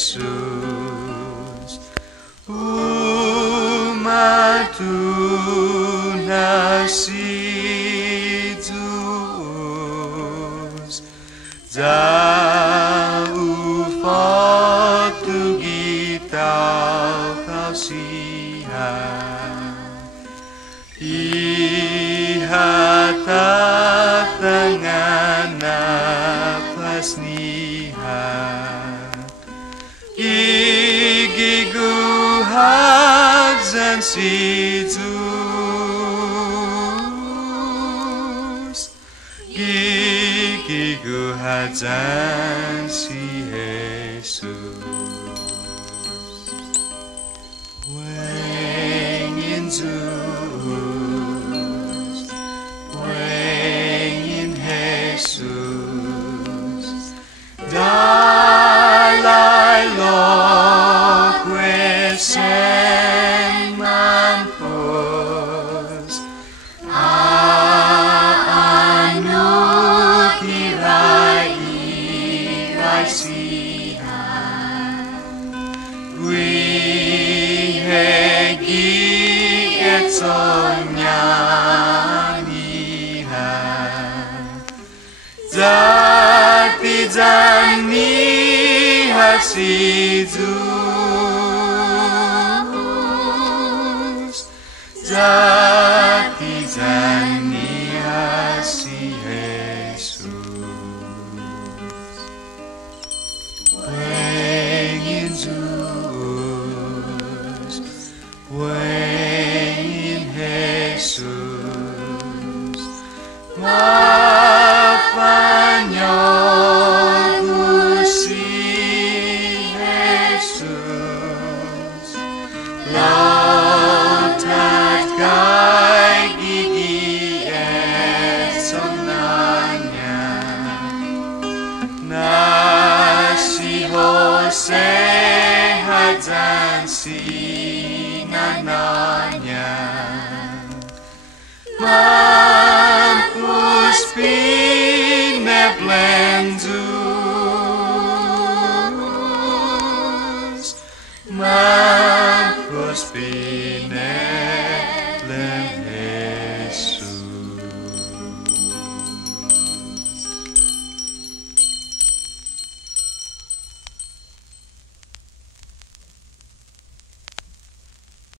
Yesus, umatuna si Zeus, jauh waktu kita kasihan, ihata tangan nafas nihan, gigi guhazan si Zeus, gigi guhazan si Jesus. Wengin Zeus, wengin Jesus, dalai loque sen mampus, anu kirai sihan, hegi etsonyanihan, jati jani hasi Zeus, jati jani hasi Jesus. Wengin Zeus, wengin Jesus, mapanya Gusti Jesus, lautat kai gigi esonanya, nasi Jose hajan si nananya.